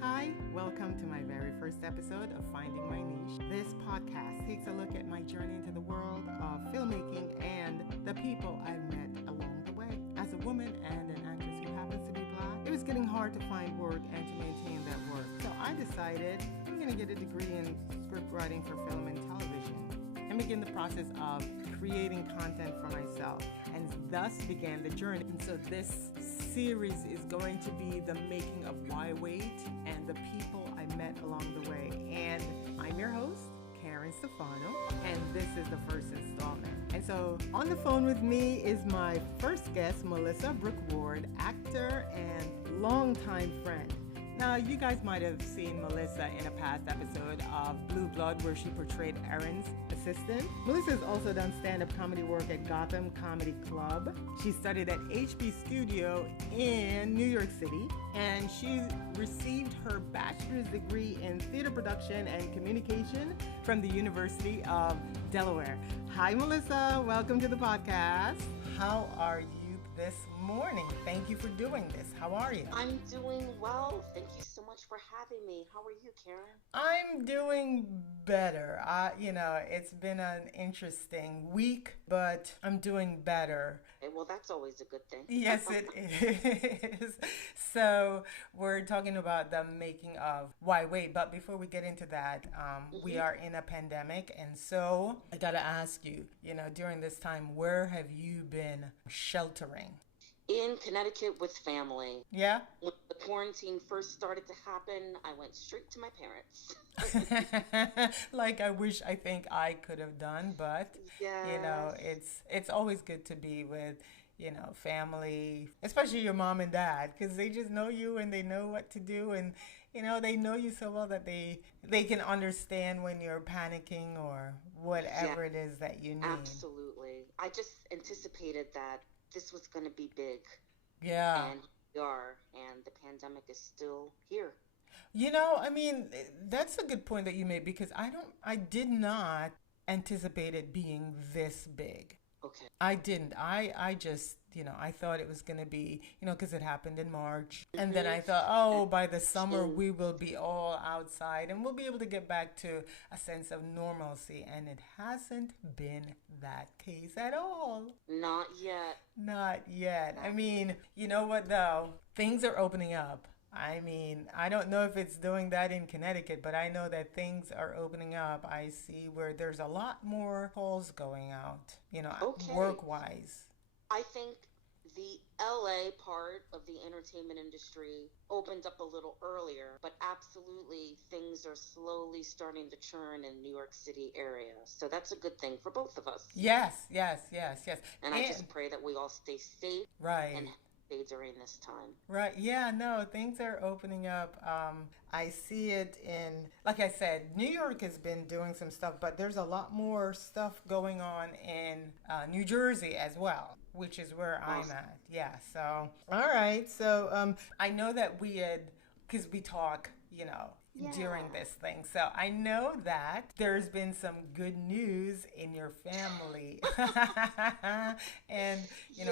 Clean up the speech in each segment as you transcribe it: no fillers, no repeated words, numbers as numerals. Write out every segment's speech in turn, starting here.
Hi, welcome to my very first episode of Finding My Niche. This podcast takes a look at my journey into the world of filmmaking and the people I've met along the way. As a woman and an actress who happens to be Black, it was getting hard to find work and to maintain that work. So I decided I'm going to get a degree in script writing for film and television and begin the process of creating content for myself, and thus began the journey. And so this series is going to be the making of Why Wait and the people I met along the way. And I'm your host, Karen Stefano, and this is the first installment. And so on the phone with me is my first guest, Melissa Brooke Ward, actor and longtime friend. Now, you guys might have seen Melissa in a past episode of Blue Blood where she portrayed Erin's assistant. Melissa has also done stand-up comedy work at Gotham Comedy Club. She studied at HB Studio in New York City, and she received her bachelor's degree in theater production and communication from the University of Delaware. Hi, Melissa. Welcome to the podcast. How are you this morning? Thank you for doing this. How are you? I'm doing well. Thank you so much for having me. How are you, Karen? I'm doing better. It's been an interesting week, but I'm doing better. Well, that's always a good thing. Yes, it is. So we're talking about the making of Why Wait, but before we get into that, we are in a pandemic, and so I gotta ask you, during this time, where have you been sheltering? In Connecticut with family. Yeah? When the quarantine first started to happen, I went straight to my parents. Like I think I could have done, but Yes. it's always good to be with family, especially your mom and dad, because they just know you and they know what to do, and they know you so well that they can understand when you're panicking or whatever it is that you need. Absolutely. I just anticipated that this was going to be big. Yeah. And we are, and the pandemic is still here. That's a good point that you made, because I did not anticipate it being this big. Okay. I didn't. I just, I thought it was going to be, because it happened in March. And then I thought, by the summer we will be all outside and we'll be able to get back to a sense of normalcy. And it hasn't been that case at all. Not yet. Not yet. You know what though? Things are opening up. I don't know if it's doing that in Connecticut, but I know that things are opening up. I see where there's a lot more calls going out, work-wise. I think the LA part of the entertainment industry opened up a little earlier, but absolutely things are slowly starting to churn in New York City area. So that's a good thing for both of us. Yes. And I just pray that we all stay safe. Right. And during this time. Right. Yeah, no, things are opening up. I see it in, like I said, New York has been doing some stuff, but there's a lot more stuff going on in New Jersey as well, which is where I'm at. Yeah. So, all right. So I know that because we talk, during this thing. So I know that there's been some good news in your family. And,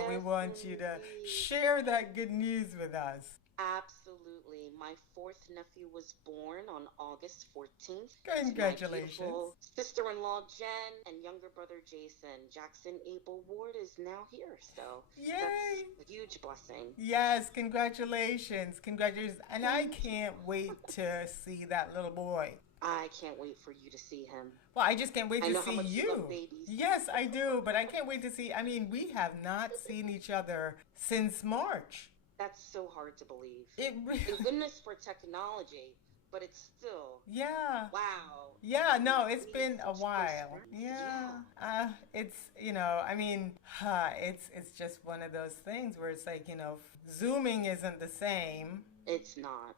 we want you to share that good news with us. Absolutely. My fourth nephew was born on August 14th. Congratulations. My beautiful sister-in-law Jen and younger brother Jason. Jackson Abel Ward is now here. So yay! That's a huge blessing. Yes, congratulations. And I can't wait to see that little boy. I can't wait for you to see him. Well, I just can't wait to see you. Love babies. Yes, I do. But I can't wait to see. We have not seen each other since March. That's so hard to believe. Thank goodness for technology, but it's still. Yeah. Wow. Yeah, no, it's been a while. Yeah. It's just one of those things where it's like, Zooming isn't the same. It's not.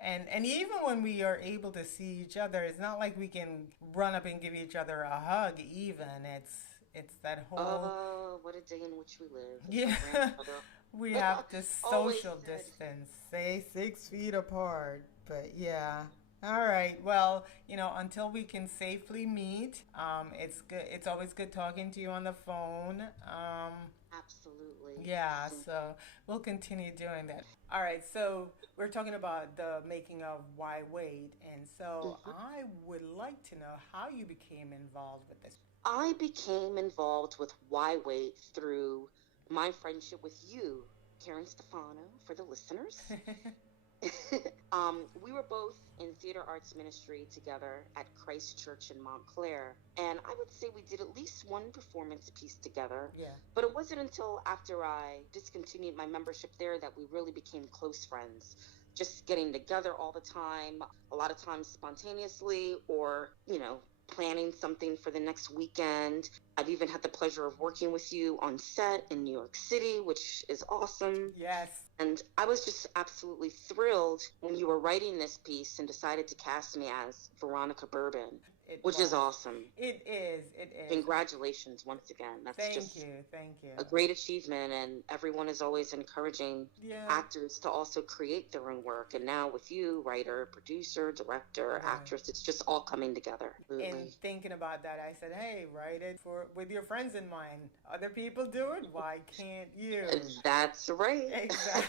And even when we are able to see each other, it's not like we can run up and give each other a hug even. It's that whole... Oh, what a day in which we live. Yeah. We have to social distance, say 6 feet apart. But yeah. All right. Well, until we can safely meet, it's good. It's always good talking to you on the phone. Absolutely. Yeah, so we'll continue doing that. All right, so we're talking about the making of Why Wait, and so Mhm. I would like to know how you became involved with this. I became involved with Why Wait through my friendship with you, Karen Stefano, for the listeners. We were both in theater arts ministry together at Christ Church in Montclair, and I would say we did at least one performance piece together. Yeah. But it wasn't until after I discontinued my membership there that we really became close friends. Just getting together all the time, a lot of times spontaneously, or, planning something for the next weekend. I've even had the pleasure of working with you on set in New York City, which is awesome. Yes. And I was just absolutely thrilled when you were writing this piece and decided to cast me as Veronica Bourbon, It which was. is awesome. It is. It is. Congratulations once again. That's Thank just you. Thank you. a great achievement, and everyone is always encouraging Yeah. actors to also create their own work. And now with you, writer, producer, director, Right. actress, it's just all coming together. In Absolutely. thinking about that, I said, "Hey, write it for with your friends in mind. Other people do it. Why can't you?" That's right. Exactly.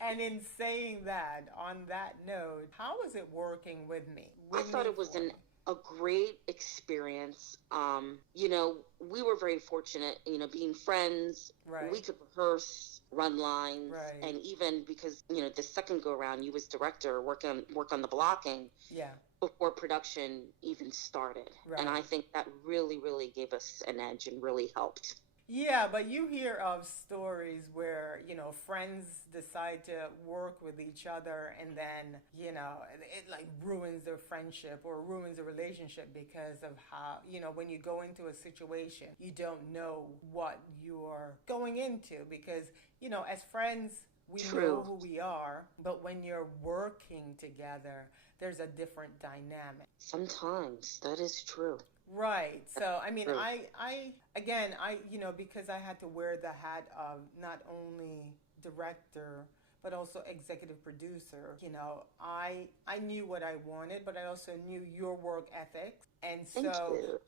And in saying that, on that note, how was it working with me? I thought it was a great experience. We were very fortunate, being friends. Right. We could rehearse, run lines, Right. and even because, the second go around, you was director, work on the blocking. Yeah. Before production even started. Right. And I think that really, really gave us an edge and really helped. Yeah, but you hear of stories where, friends decide to work with each other and then, it like ruins their friendship or ruins a relationship because of how, when you go into a situation, you don't know what you're going into because, as friends, we True. know who we are, but when you're working together, there's a different dynamic. Sometimes that is true. Right. So, I mean, True. because I had to wear the hat of not only director, but also executive producer, I knew what I wanted, but I also knew your work ethics. And Thank so you.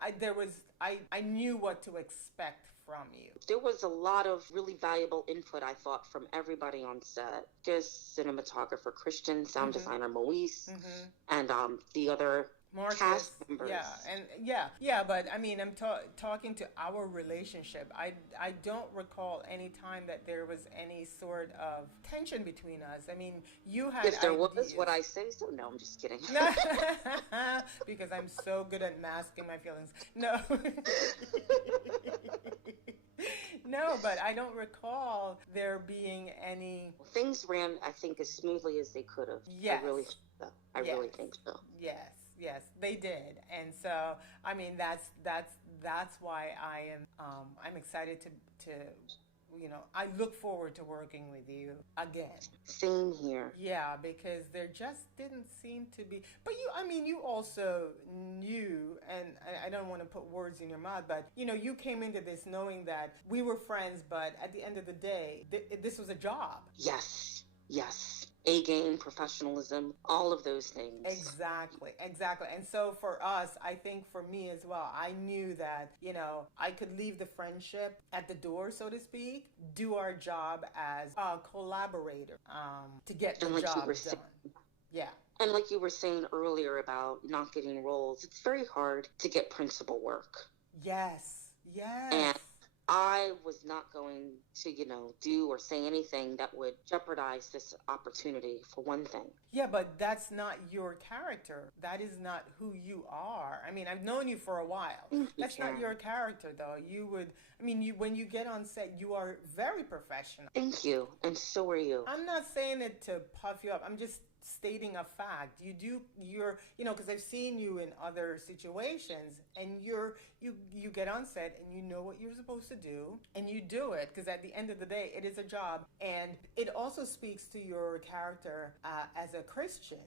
I knew what to expect from you. There was a lot of really valuable input, I thought, from everybody on set. Just cinematographer Christian, sound designer Moise, and the other Marcus, cast members. But I mean, I'm talking to our relationship. I don't recall any time that there was any sort of tension between us. I mean, you had If there ideas. was, would I say so? No, I'm just kidding. Because I'm so good at masking my feelings. No. No, but I don't recall there being any. Things ran, I think, as smoothly as they could have. Yes. I really think so. I really think so. Yes, they did, and so I mean that's why I'm excited to I look forward to working with you again. Same here. Yeah, because there just didn't seem to be. But you also knew, and I don't want to put words in your mouth, but you came into this knowing that we were friends, but at the end of the day, this was a job. Yes. A game, professionalism, all of those things. Exactly. And so for us, I think for me as well, I knew that, I could leave the friendship at the door, so to speak, do our job as a collaborator to get the job done. Yeah. And like you were saying earlier about not getting roles, it's very hard to get principal work. Yes. And I was not going to, do or say anything that would jeopardize this opportunity, for one thing. Yeah, but that's not your character. That is not who you are. I mean, I've known you for a while. That's not your character, though. When you get on set, you are very professional. Thank you. And so are you. I'm not saying it to puff you up. I'm just stating a fact. You're because I've seen you in other situations, and you get on set and you know what you're supposed to do, and you do it, because at the end of the day, it is a job, and it also speaks to your character as a Christian.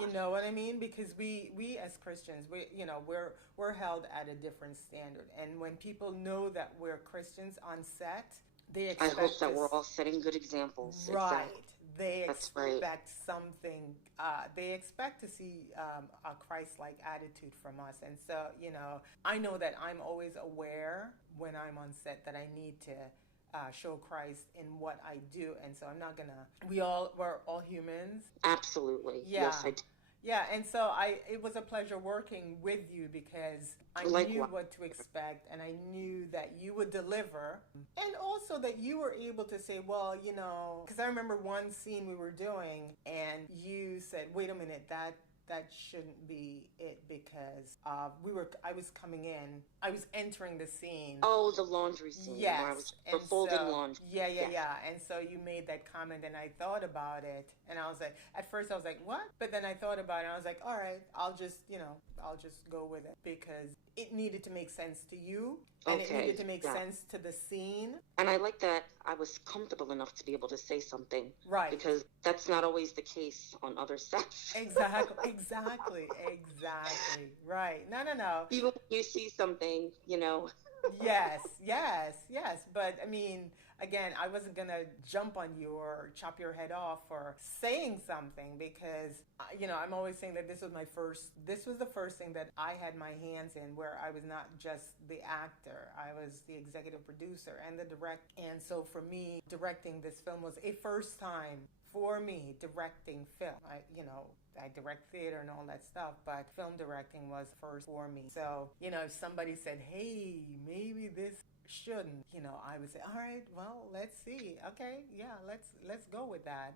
You know what I mean? Because we as Christians, we're held at a different standard, and when people know that we're Christians on set, they expect I hope that we're all setting good examples. Right. Exactly. they That's right. expect something. They expect to see a Christ-like attitude from us, and so I know that I'm always aware when I'm on set that I need to show Christ in what I do, and so I'm not gonna. We're all humans. Absolutely. Yeah, Yes, I do. yeah, and so it was a pleasure working with you because I knew Likewise. what to expect and I knew that you would deliver. And also that you were able to say, well, because I remember one scene we were doing and you said, wait a minute, that shouldn't be it because I was coming in, I was entering the scene. Oh, the laundry scene where I was Yes, and folding so laundry. yeah, yeah, Yes. yeah, and so you made that comment, and I thought about it, and I was like, at first I was like, what? But then I thought about it, and I was like, all right, I'll just go with it because it needed to make sense to you, and it Okay. needed to make Yeah. sense to the scene. And I like that I was comfortable enough to be able to say something Right. because that's not always the case on other sets. Exactly. Right. No. Even when you see something, Yes. But I mean, again, I wasn't gonna jump on you or chop your head off for saying something because I'm always saying that this was the first thing that I had my hands in where I was not just the actor, I was the executive producer and the direct. And so for me, directing this film was a first time for me directing film. I direct theater and all that stuff, but film directing was first for me. So, if somebody said, hey, maybe this shouldn't, I would say, all right, well, let's see. Okay, yeah, let's go with that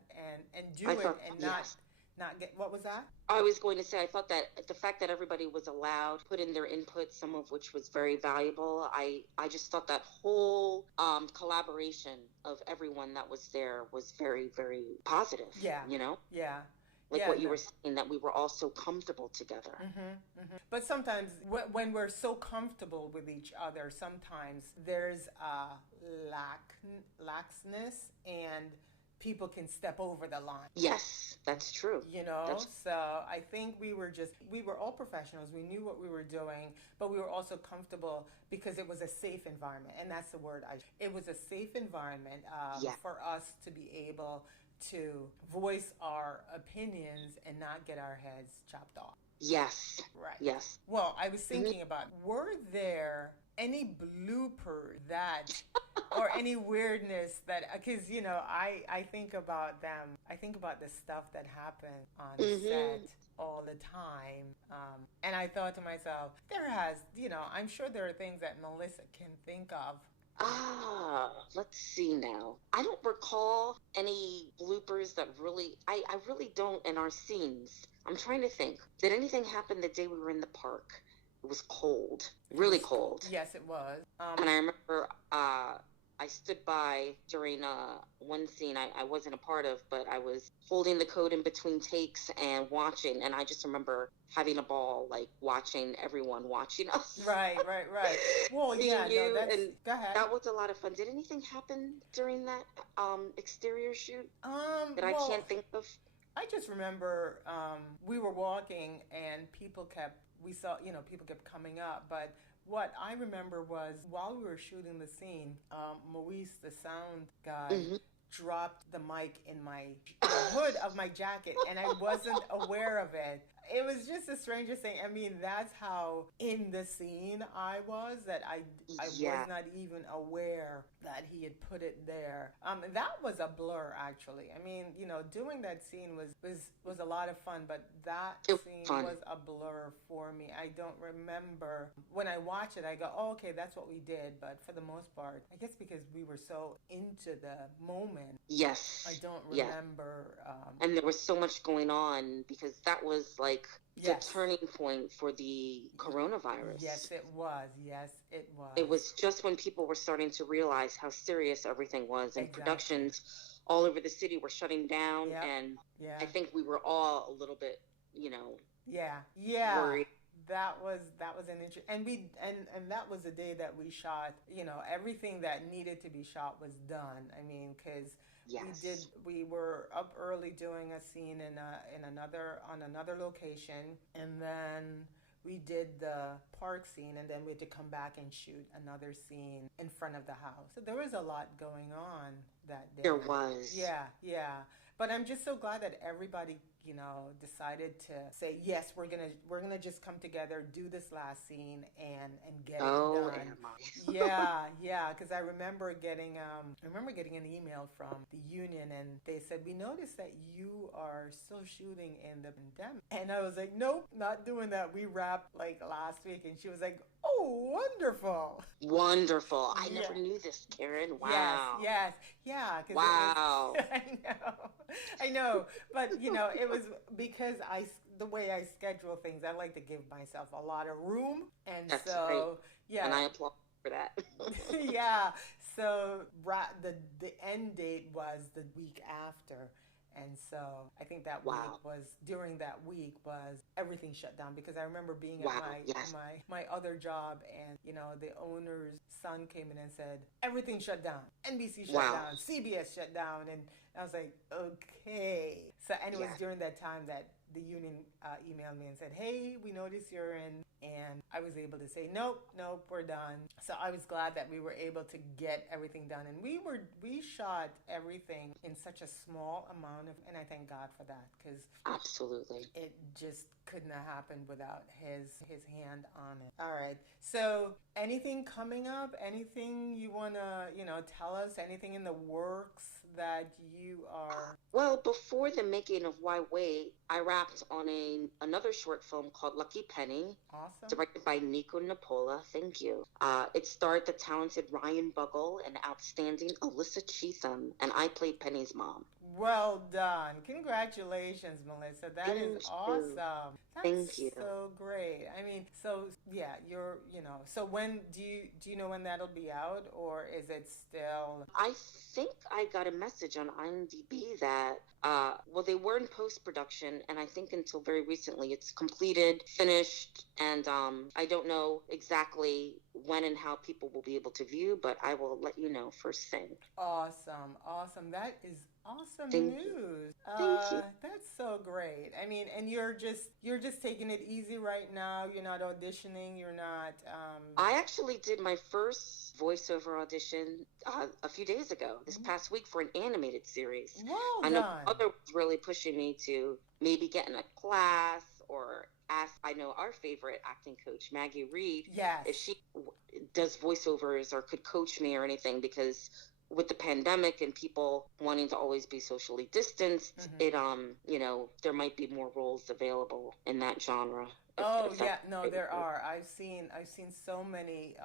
and do I it thought, and yes. not get, what was that? I was going to say, I thought that the fact that everybody was allowed put in their input, some of which was very valuable. I just thought that whole collaboration of everyone that was there was very, very positive. Yeah. Yeah. Like Yeah, what you no. were saying, that we were all so comfortable together. But sometimes when we're so comfortable with each other, sometimes there's a laxness and people can step over the line. Yes, that's true. So I think we were all professionals. We knew what we were doing, but we were also comfortable because it was a safe environment. And that's the word it was a safe environment for us to be able to voice our opinions and not get our heads chopped off. Yes. Right. Yes. Well, I was thinking about, were there any bloopers or any weirdness that, because, I think about them. I think about the stuff that happened on set all the time. And I thought to myself, I'm sure there are things that Melissa can think of. Let's see now. I don't recall any bloopers that I really don't in our scenes. I'm trying to think. Did anything happen the day we were in the park? It was cold, really cold. Yes, it was. And I remember I stood by during one scene I wasn't a part of, but I was holding the code in between takes and watching. And I just remember having a ball, like watching everyone watching us. Right. Well, yeah, go ahead. That was a lot of fun. Did anything happen during that exterior shoot that I well, can't think of? I just remember we were walking and people kept coming up. But what I remember was while we were shooting the scene, Maurice, the sound guy, dropped the mic in the hood of my jacket, and I wasn't aware of it. It was just the strangest thing. I mean, that's how in the scene I was, that I was not even aware that he had put it there. That was a blur, actually. I mean, doing that scene was a lot of fun, but that scene was a blur for me. I don't remember. When I watch it, I go, oh, okay, that's what we did. But for the most part, I guess because we were so into the moment. Yes. I don't remember. And there was so much going on because that was like the turning point for the coronavirus. Yes, it was. It was just when people were starting to realize how serious everything was, and productions all over the city were shutting down. And I think we were all a little bit, worried. That was an interesting, and that was the day that we shot. Everything that needed to be shot was done. I mean, because we were up early doing a scene on another location, and then we did the park scene, and then we had to come back and shoot another scene in front of the house. So there was a lot going on that day. There was. Yeah. But I'm just so glad that everybody, decided to say, yes, we're gonna just come together, do this last scene and get it done. Am I? Yeah, because I remember getting an email from the union, and they said, we noticed that you are still shooting in the pandemic. And I was like, nope, not doing that. We wrapped like last week. And she was like, oh, wonderful. Wonderful. I Yeah. never knew this, Karen. Wow. Yes. Yeah. Wow. I know. But, it was because the way I schedule things, I like to give myself a lot of room. And That's so, great. yeah. And I applaud for that. Yeah. So the end date was the week after. And so I think that during that week was everything shut down, because I remember being at my other job, and the owner's son came in and said everything shut down, NBC shut down, CBS shut down, and I was like, okay. So and it was during that time that the union emailed me and said, hey, we noticed you're in, and I was able to say, nope, we're done. So I was glad that we were able to get everything done, and we shot everything in such a small amount and I thank God for that, because absolutely, it just couldn't have happened without his hand on it. All right, so anything coming up, anything you want to tell us, anything in the works that you are? Well, before the making of Why Wait, I wrapped on another short film called Lucky Penny. Awesome. Directed by Nico Napola. Thank you. It starred the talented Ryan Bugle and outstanding Alyssa Cheatham, and I played Penny's mom. Well done. Congratulations, Melissa. That is awesome. Thank you. So great. I mean, so yeah, so when do you know when that'll be out, or is it still? I think I got a message on IMDb that, they were in post-production, and I think until very recently it's completed, finished, and I don't know exactly when and how people will be able to view, but I will let you know first thing. Awesome. That is awesome Thank news. You. Thank you. That's so great. I mean, and you're just taking it easy right now. You're not auditioning. You're not. I actually did my first voiceover audition a few days ago, this past week, for an animated series. Well I know done. Mother was really pushing me to maybe get in a class or ask. I know our favorite acting coach, Maggie Reed, yes, if she does voiceovers or could coach me or anything, because with the pandemic and people wanting to always be socially distanced, it there might be more roles available in that genre. There are. I've seen so many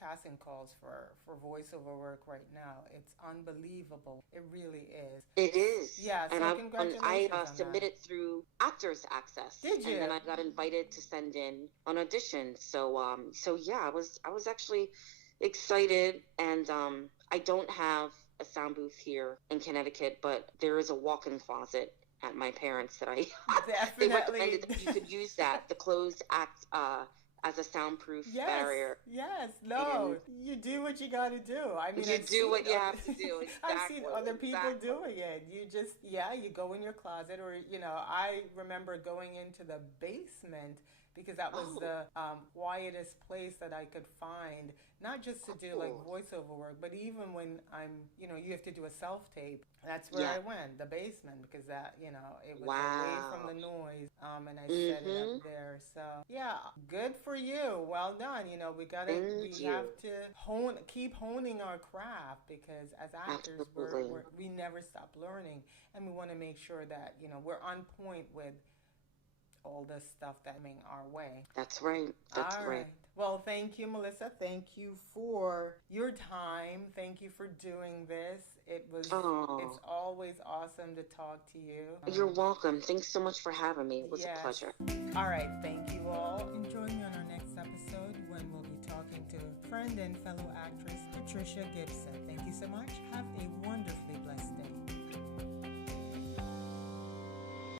casting calls for voiceover work right now. It's unbelievable. It really is. It is. Yeah. So and congratulations. I submitted through Actors Access. Did you? And then I got invited to send in an audition. So I was actually excited, and I don't have a sound booth here in Connecticut, but there is a walk-in closet at my parents that they recommended that you could use that, the closed act, as a soundproof barrier. Yes, no, you do what you got to do. I mean, you do what you have to do. Exactly. I've seen other people doing it. You just, you go in your closet, or I remember going into the basement, because that was the quietest place that I could find, not just to do like voiceover work, but even when I'm, you have to do a self-tape. That's where I went, the basement, because that, it was away from the noise, and I set it up there. So, good for you. Well done. We have to keep honing our craft, because as actors, we never stop learning, and we want to make sure that, we're on point with all the stuff that's coming our way. That's right. That's right. Well, thank you, Melissa. Thank you for your time. Thank you for doing this. It's always awesome to talk to you. You're welcome. Thanks so much for having me. It was a pleasure. All right. Thank you all. Join me on our next episode, when we'll be talking to friend and fellow actress Patricia Gibson. Thank you so much. Have